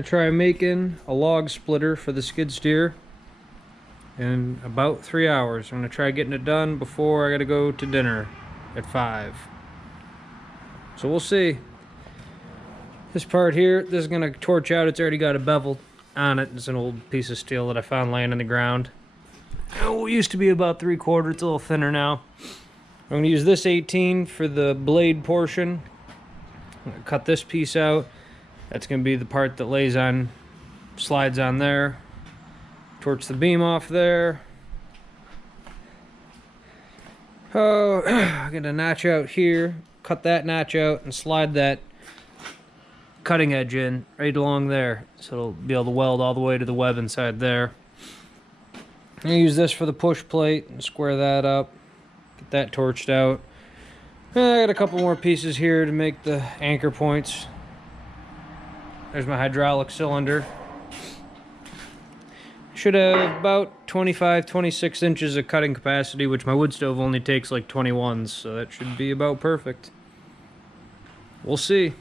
gonna try making a log splitter for the skid steer in about 3 hours. I'm gonna try getting it done before I gotta go to dinner at 5. So we'll see. This part here, this is gonna torch out. It's already got a bevel on it. It's an old piece of steel that I found laying on the ground. Oh, it used to be about 3/4. It's a little thinner now. I'm gonna use this 18 for the blade portion. I'm gonna cut this piece out. That's gonna be the part that lays on, slides on there. Torch the beam off there. Oh, I got a notch out here. Cut that notch out and slide that cutting edge in right along there, so it'll be able to weld all the way to the web inside there. I'm gonna use this for the push plate and square that up, get that torched out. I got a couple more pieces here to make the anchor points. There's my hydraulic cylinder. Should have about 25, 26 inches of cutting capacity, which my wood stove only takes like 21s, so that should be about perfect. We'll see.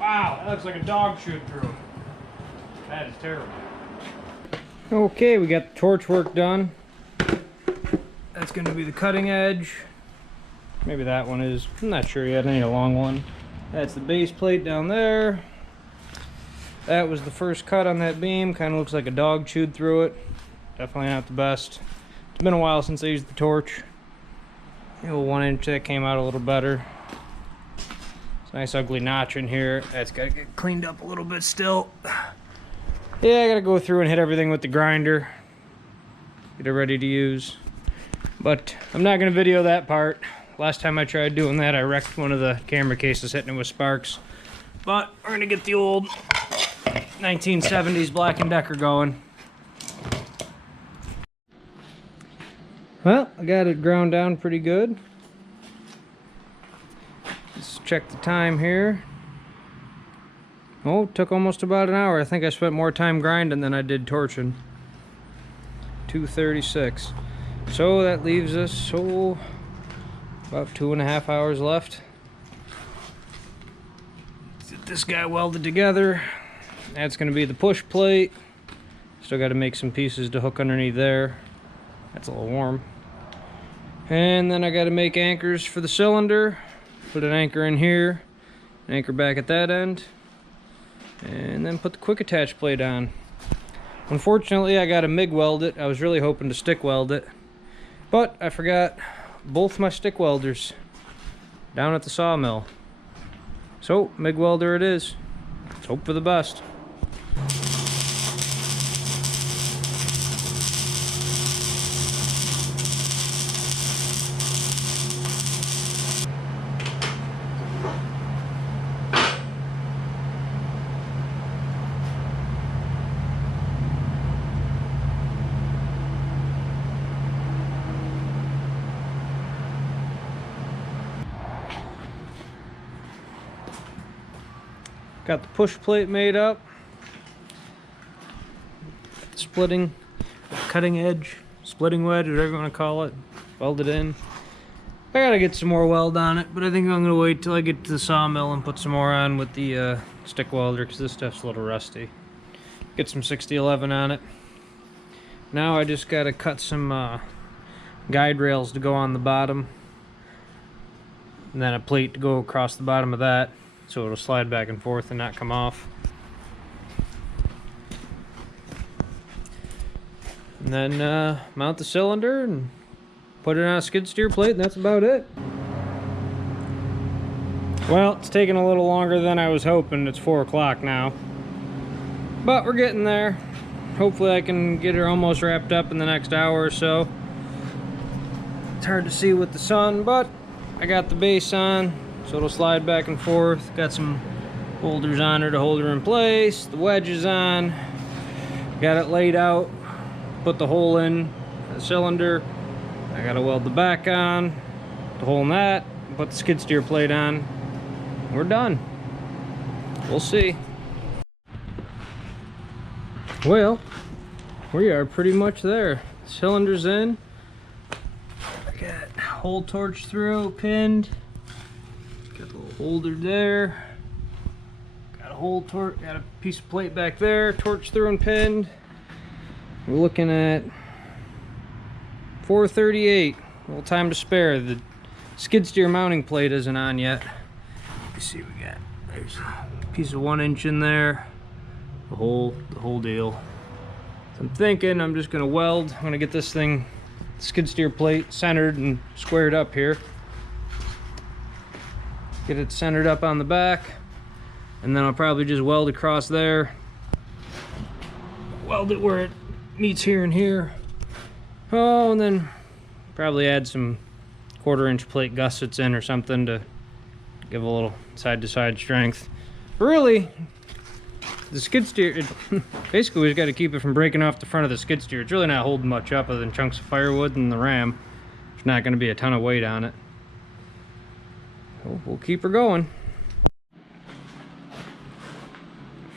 Wow, that looks like a dog chewed through. That is terrible. Okay, we got the torch work done. That's going to be the cutting edge. Maybe that one is. I'm not sure yet. I need a long one. That's the base plate down there. That was the first cut on that beam. Kind of looks like a dog chewed through it. Definitely not the best. It's been a while since I used the torch. A little 1 inch that came out a little better. It's a nice ugly notch in here. That's got to get cleaned up a little bit still. Yeah, I got to go through and hit everything with the grinder. Get it ready to use. But I'm not going to video that part. Last time I tried doing that, I wrecked one of the camera cases hitting it with sparks. But we're going to get the old 1970s Black & Decker going. Well, I got it ground down pretty good. Let's check the time here. Oh, it took almost about an hour. I think I spent more time grinding than I did torching. 2:36. So that leaves us, about 2.5 hours left. Get this guy welded together. That's going to be the push plate. Still got to make some pieces to hook underneath there. That's a little warm. And then I got to make anchors for the cylinder. Put an anchor in here, an anchor back at that end, and then put the quick attach plate on. Unfortunately, I got to MIG weld it. I was really hoping to stick weld it, but I forgot both my stick welders down at the sawmill. So MIG welder it is. Let's hope for the best. Got the push plate made up. Splitting, cutting edge, splitting wedge, whatever you want to call it. Welded in. I gotta get some more weld on it, but I think I'm gonna wait till I get to the sawmill and put some more on with the stick welder, because this stuff's a little rusty. Get some 6011 on it. Now I just gotta cut some guide rails to go on the bottom, and then a plate to go across the bottom of that, so it'll slide back and forth and not come off. And then mount the cylinder and put it on a skid steer plate, and that's about it. Well, it's taking a little longer than I was hoping. It's 4 o'clock now, but we're getting there. Hopefully I can get her almost wrapped up in the next hour or so. It's hard to see with the sun, but I got the base on, so it'll slide back and forth. Got some holders on her to hold her in place. The wedge is on. Got it laid out. Put the hole in the cylinder. I gotta weld the back on, the hole in that, put the skid steer plate on. We're done. We'll see. Well, we are pretty much there. Cylinder's in. I got hole torch through, pinned. Got the little holder there. Got a hole torch, got a piece of plate back there, torch through and pinned. We're looking at 438. A little time to spare. The skid steer mounting plate isn't on yet. You see, we got there's a piece of 1 inch in there. The whole deal. So I'm thinking I'm just gonna weld. I'm gonna get this thing, skid steer plate, centered and squared up here. Get it centered up on the back, and then I'll probably just weld across there. Weld it where it meets here and here. Oh, and then probably add some 1/4 inch plate gussets in or something to give a little side-to-side strength. But really, the skid steer, basically we just got to keep it from breaking off the front of the skid steer. It's really not holding much up other than chunks of firewood and the ram. There's not going to be a ton of weight on it. So we'll keep her going.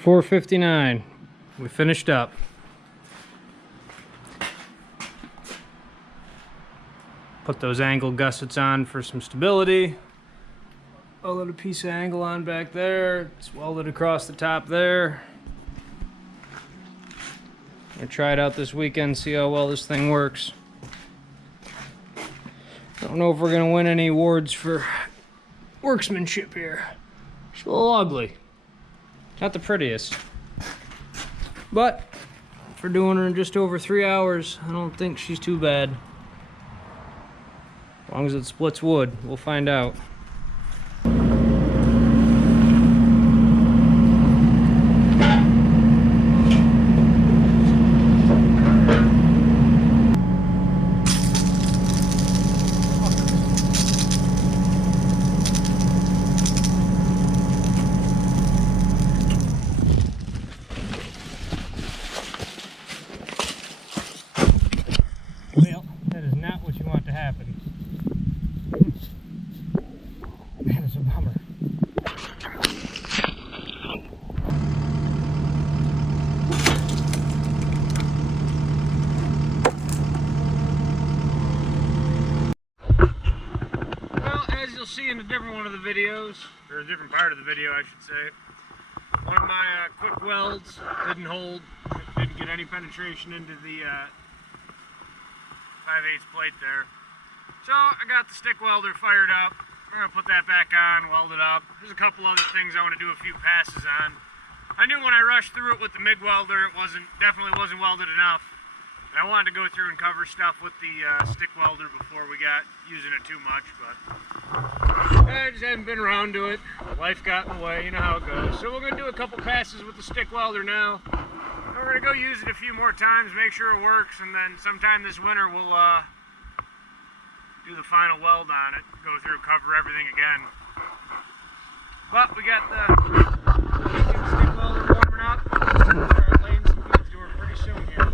4:59. We finished up. Put those angle gussets on for some stability. Welded a piece of angle on back there. It's welded across the top there. I'm gonna try it out this weekend, see how well this thing works. I don't know if we're gonna win any awards for workmanship here. It's a little ugly. Not the prettiest. But for doing her in just over 3 hours, I don't think she's too bad. As long as it splits wood, we'll find out. Well, that is not what you want to happen. That is a bummer. Well, as you'll see in a different one of the videos, or a different part of the video I should say, one of my quick welds didn't hold, didn't get any penetration into the 5/8 plate there. So I got the stick welder fired up. We're gonna put that back on, weld it up. There's a couple other things I want to do a few passes on. I knew when I rushed through it with the MIG welder, it definitely wasn't welded enough. And I wanted to go through and cover stuff with the stick welder before we got using it too much, but I just haven't been around to it. Life got in the way, you know how it goes. So we're gonna do a couple passes with the stick welder now. We're gonna go use it a few more times, make sure it works, and then sometime this winter we'll do the final weld on it, go through, cover everything again. But we got the stick welder warming up. We'll start laying some beads to her pretty soon here.